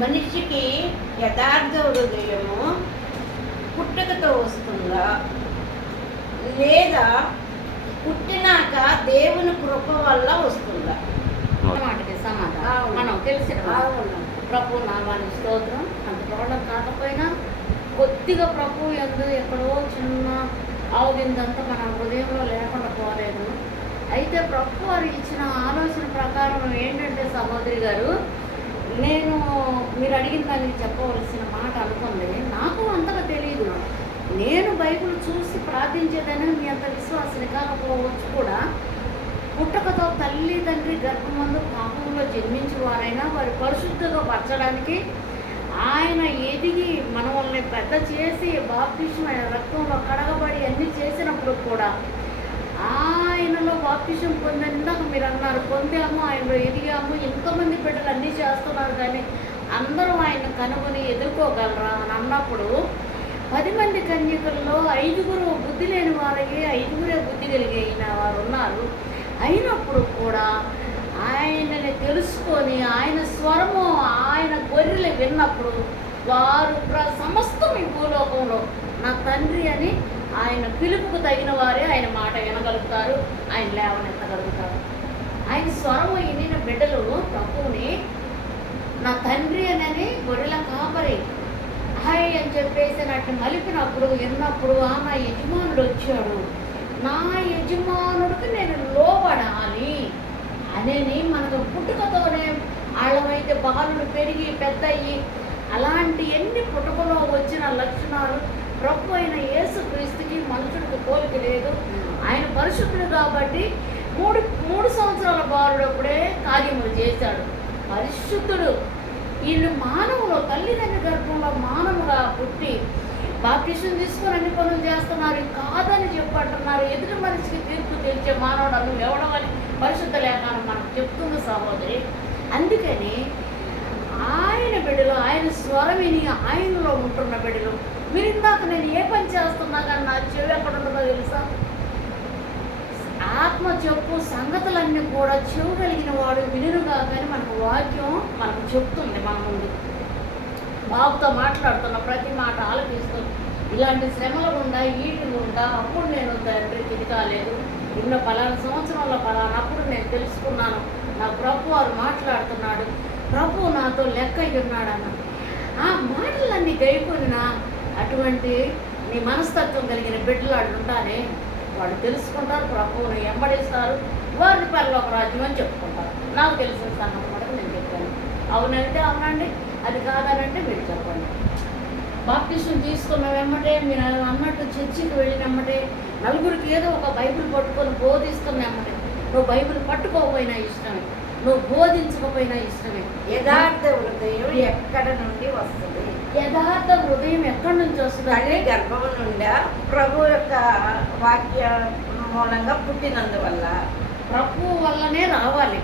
మనిషికి యథార్థ హృదయము పుట్టుకతో వస్తుందా? లేదా పుట్టినాక దేవుని కృప వల్ల వస్తుందా? మాటకి సమాధానం. మనం తెలిసిన ప్రభు నామానికి స్తోత్రం. అంత ప్రాబ్లం కాకపోయినా కొద్దిగా ప్రభు ఎందు ఎక్కడో చిన్న ఆవగిందంతా మన హృదయంలో లేకుండా పోలేదు. అయితే ప్రభు వారు ఇచ్చిన ఆలోచన ప్రకారం ఏంటంటే సహోదరి గారు నేను మీరు అడిగిన దానికి చెప్పవలసిన మాట అనుకుంది. నాకు అంతగా తెలియదు నేను బైబిల్ చూసి ప్రార్థించేదని మీ అంత విశ్వాసని కాకపోవచ్చు కూడా. పుట్టకతో తల్లి తండ్రి గర్భమందు పాపంలో జన్మించిన వారైనా వారి పరిశుద్ధతో పరచడానికి ఆయన ఎదిగి మన వాళ్ళని పెద్ద చేసి బాప్తిష్యం రక్తంలో కడగబడి అన్ని చేసినప్పుడు కూడా ఆయనలో బాప్తిష్యం పొందని మీరు అన్నారు పొందాము ఆయనలో ఎదిగాము ఎంతమంది బిడ్డలు అన్నీ చేస్తున్నారు కానీ అందరూ ఆయన కనుగొని ఎదుర్కోగలరా అని అన్నప్పుడు పది మంది కన్యకుల్లో ఐదుగురు బుద్ధి లేని వారయ్యే ఐదుగురే బుద్ధి కలిగిన వారు ఉన్నారు. అయినప్పుడు కూడా ఆయనని తెలుసుకొని ఆయన స్వరము ఆయన గొర్రెలు విన్నప్పుడు వారు ప్ర- సమస్తం ఈ భూలోకంలో నా తండ్రి అని ఆయన పిలుపుకు తగిన వారే ఆయన మాట వినగలుగుతారు ఆయన లేవనెత్తగలుగుతారు. ఆయన స్వరము వినిన బిడ్డ నా తండ్రి అని గొర్రెల కాపరి. హాయ్ అని చెప్పేసి అట్టు మలిపినప్పుడు విన్నప్పుడు ఆ నా యజమానుడు వచ్చాడు. నా యజమానుడికి నేను లోబడాలి అనేది మనకు పుట్టుకతోనే వాళ్ళమైతే బాలుడు పెరిగి పెద్దయ్యి అలాంటి ఎన్ని పుట్టుకలో వచ్చిన లక్షణాలు ప్రభు అయిన యేసు క్రీస్తుకి మనుషుడికి పోలిక లేదు. ఆయన పరిశుద్ధుడు కాబట్టి మూడు మూడు సంవత్సరాల బాలుడప్పుడే కార్యములు చేశాడు. పరిశుద్ధుడు. వీళ్ళు మానవులు తల్లిదండ్రి గర్భంలో మానవుగా పుట్టి బాప్టిషన్ తీసుకొని అన్ని పనులు చేస్తున్నారు కాదని చెప్పంటున్నారు. ఎదుటి మనిషికి తీర్పు తెలిచే మానవుడు అన్ను ఎవడం అని పరిశుద్ధ లేఖనం మనం చెప్తుంది సహోదరి. అందుకని ఆయన బిడ్డలు ఆయన స్వరం విని ఆయనలో ఉంటున్న బిడ్డలు మీరు ఇందాక నేను ఏ పని చేస్తున్నా కానీ నా చెవి ఎక్కడ ఉంటుందో తెలుసా? ఆత్మ చెప్పు సంగతులన్నీ కూడా చెవగలిగిన వాడు వినురుగా కానీ మనకు వాక్యం మనకు చెప్తుంది మన ముందు. బాబుతో మాట్లాడుతున్న ప్రతి మాట ఆలపిస్తూ ఇలాంటి శ్రమలు గుండా ఈటి గుండా అప్పుడు నేను తండ్రి ఇది కాలేదు ఇన్న పలానా సంవత్సరంలో పలానా అప్పుడు నేను తెలుసుకున్నాను. నా ప్రభు వారు మాట్లాడుతున్నాడు. ప్రభు నాతో లెక్క అయి ఆ మాటలన్నీ గైకొనిన అటువంటి నీ మనస్తత్వం కలిగిన బిడ్డలు ఉంటానే వాళ్ళు తెలుసుకుంటారు ప్రభువుని వెంబడిస్తారు వారిని పరలోక రాజ్యం అని చెప్పుకుంటారు. నాకు తెలిసిన సంగతి కూడా నేను చెప్పాను. అవునంటే అవునండి అది కాదనంటే మీరు చెప్పండి. బాప్టిస్టుని తీసుకున్న వెంబటే మీరు అన్నట్టు చర్చికి వెళ్ళినమ్మటే నలుగురికి ఏదో ఒక బైబిల్ పట్టుకొని బోధిస్తున్నమ్మటే నువ్వు బైబిల్ పట్టుకోకపోయినా ఇష్టమే. నువ్వు బోధించకపోయినా ఇష్టమే. యథార్థ హృదయం ఎక్కడ నుండి వస్తుంది? యథార్థ హృదయం ఎక్కడి నుంచి వస్తుంది తల్లి గర్భం నుండా ప్రభు యొక్క వాక్య మూలంగా పుట్టినందువల్ల ప్రభు వల్లనే రావాలి.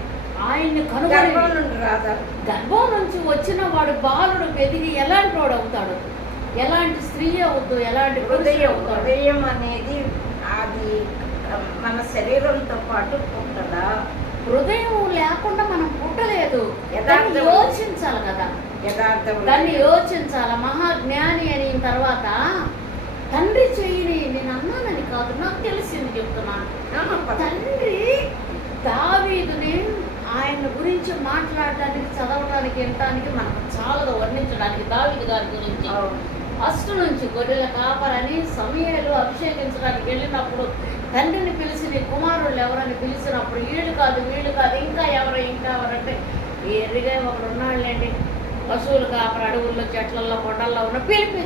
ఆయన్ని కనుగొని నుండి రాదా? గర్భం నుంచి వచ్చిన వాడు బాలుడు పెరిగి ఎలాంటి వాడు అవుతాడు? ఎలాంటి స్త్రీ అవుతూ ఎలాంటి హృదయం హృదయం అనేది అది మన శరీరంతో పాటు హృదయం లేకుండా మనం పుట్టలేదు యోచించాలి కదా దాన్ని. యోచించాలి మహాజ్ఞాని అయిన తర్వాత తండ్రి చెయ్యిని నేను అన్నానని కాదు నాకు తెలిసింది చెప్తున్నాను. తండ్రి దావీదుని ఆయన గురించి మాట్లాడడానికి చదవడానికి వినటానికి మనకు చాలా వర్ణించడానికి దావీదు గారి గురించి. ఫస్ట్ నుంచి గొర్రెల కాపరని సమయాలు అభిషేకించడానికి వెళ్ళినప్పుడు తండ్రిని పిలిచి నీ కుమారులు ఎవరని పిలిచినప్పుడు వీళ్ళు కాదు వీళ్ళు కాదు ఇంకా ఎవరు ఇంకా ఎవరంటే ఎర్రిగా ఒకడు ఉన్నాళ్ళండి పశువులు కాపర అడవుల్లో చెట్లలో కొండల్లో ఉన్న పిలిపి